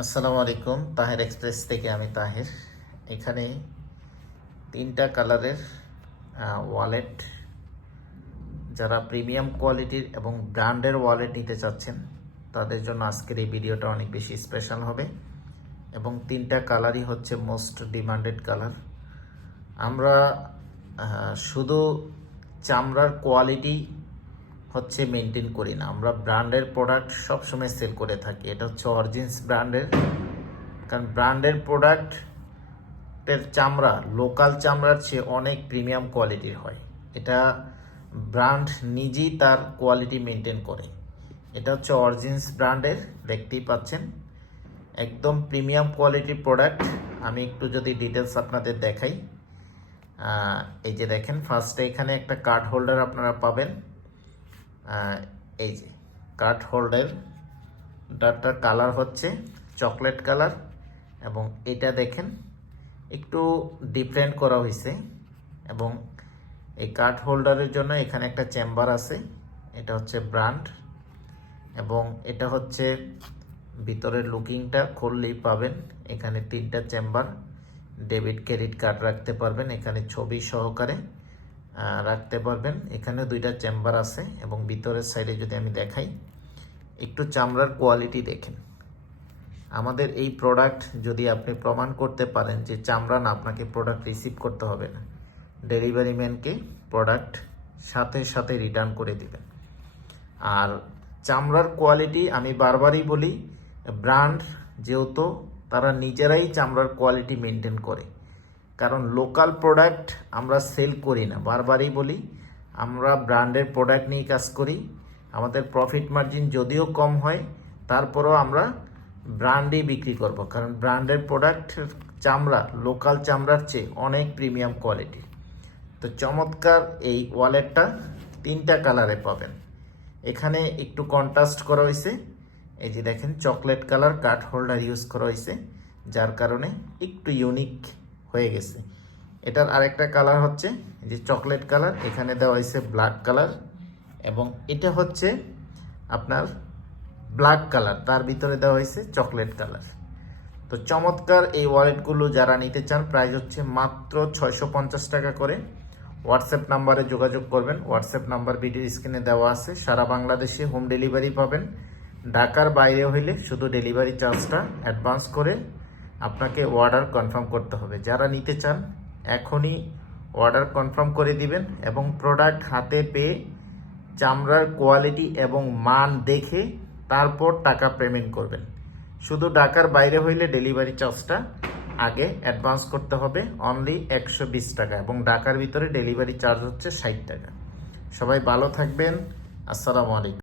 আসসালামু আলাইকুম, তাহের এক্সপ্রেস থেকে আমি তাহের। এখানে তিনটা কালারের ওয়ালেট যারা প্রিমিয়াম কোয়ালিটির এবং ব্র্যান্ডের ওয়ালেট নিতে চাচ্ছেন, তাদের জন্য আজকের এই ভিডিওটা অনেক বেশি স্পেশাল হবে। এবং তিনটা কালারই হচ্ছে মোস্ট ডিমান্ডেড কালার আমরা শুধু চামড়ার কোয়ালিটি হচ্ছে মেনটেন করি না। আমরা ব্র্যান্ডের প্রোডাক্ট সবসময় সেল করে থাকি। এটা হচ্ছে অরিজিন্স ব্র্যান্ডের। কারণ ব্র্যান্ডের প্রোডাক্টের চামড়া লোকাল চামড়ার চেয়ে অনেক প্রিমিয়াম কোয়ালিটির হয়। এটা ব্র্যান্ড নিজেই তার কোয়ালিটি মেনটেন করে। এটা হচ্ছে অরিজিন্স ব্র্যান্ডের, দেখতেই পাচ্ছেন। একদম প্রিমিয়াম কোয়ালিটির প্রোডাক্ট আমি একটু যদি ডিটেলস আপনাদের দেখাই। এই যে দেখেন ফার্স্টে এখানে একটা কার্ড হোল্ডার আপনারা পাবেন। এই যে কার্ড হোল্ডার, ডাটার কালার হচ্ছে চকলেট কালার এবং এটা দেখেন একটু ডিফারেন্ট করা হয়েছে এবং এই কার্ড হোল্ডারের জন্য এখানে একটা চেম্বার আছে, এটা হচ্ছে ব্র্যান্ড এবং এটা হচ্ছে ভিতরের লুকিংটা খুললেই পাবেন, এখানে তিনটা চেম্বার, ডেবিট ক্রেডিট কার্ড রাখতে পারবেন, এখানে ছবি সহকারে। রাখতে পারবেন। এখানে দুইটা চেম্বার আছে এবং ভিতরের সাইডে যদি আমি দেখাই, একটু চামড়ার কোয়ালিটি দেখেন। আমাদের এই প্রোডাক্ট যদি আপনি প্রমাণ করতে পারেন যে চামড়া না, আপনাকে প্রোডাক্ট রিসিভ করতে হবে না। ডেলিভারি ম্যানকে প্রোডাক্ট সাথে সাথে রিটার্ন করে দিবেন। আর চামড়ার কোয়ালিটি আমি বারবারই বলি ব্র্যান্ড যেহেতু তারা নিজেরাই চামড়ার কোয়ালিটি মেনটেন করে। কারণ লোকাল প্রোডাক্ট আমরা সেল করি না। বারবারই বলি, আমরা ব্র্যান্ডের প্রোডাক্ট নিয়ে কাজ করি। আমাদের প্রফিট মার্জিন যদিও কম হয়, তারপরেও আমরা ব্র্যান্ডেই বিক্রি করব। কারণ ব্র্যান্ডের প্রোডাক্ট চামড়া লোকাল চামড়ার চেয়ে অনেক প্রিমিয়াম কোয়ালিটি তো চমৎকার এই ওয়ালেটটা তিনটা কালারে পাবেন। এখানে একটু কন্ট্রাস্ট করা হয়েছে এই যে দেখেন চকলেট কালার কাঠ হোল্ডার ইউজ করা হয়েছে যার কারণে একটু ইউনিক হয়ে গেছে। এটার আরেকটা কালার হচ্ছে যে চকলেট কালার এখানে দেওয়া হয়েছে ব্ল্যাক কালার এবং এটা হচ্ছে আপনার ব্ল্যাক কালার তার ভিতরে দেওয়া হয়েছে চকলেট কালার তো চমৎকার এই ওয়ালেটগুলো যারা নিতে চান প্রাইস হচ্ছে মাত্র ছয়শো পঞ্চাশ টাকা করে। হোয়াটসঅ্যাপ নাম্বারে যোগাযোগ করবেন। হোয়াটসঅ্যাপ নাম্বার ভিডিও স্ক্রিনে দেওয়া আছে। সারা বাংলাদেশে হোম ডেলিভারি পাবেন। ঢাকার বাইরে হইলে শুধু ডেলিভারি চার্জটা অ্যাডভান্স করে আপনাকে অর্ডার কনফার্ম করতে হবে। যারা নিতে চান, এখনই অর্ডার কনফার্ম করে দিবেন এবং প্রোডাক্ট হাতে পেয়ে চামড়ার কোয়ালিটি এবং মান দেখে তারপর টাকা পেমেন্ট করবেন। শুধু ঢাকার বাইরে হইলে ডেলিভারি চার্জটা আগে অ্যাডভান্স করতে হবে অনলি একশো বিশ টাকা এবং ঢাকার ভিতরে ডেলিভারি চার্জ হচ্ছে ষাট টাকা। সবাই ভালো থাকবেন। আসসালামু আলাইকুম।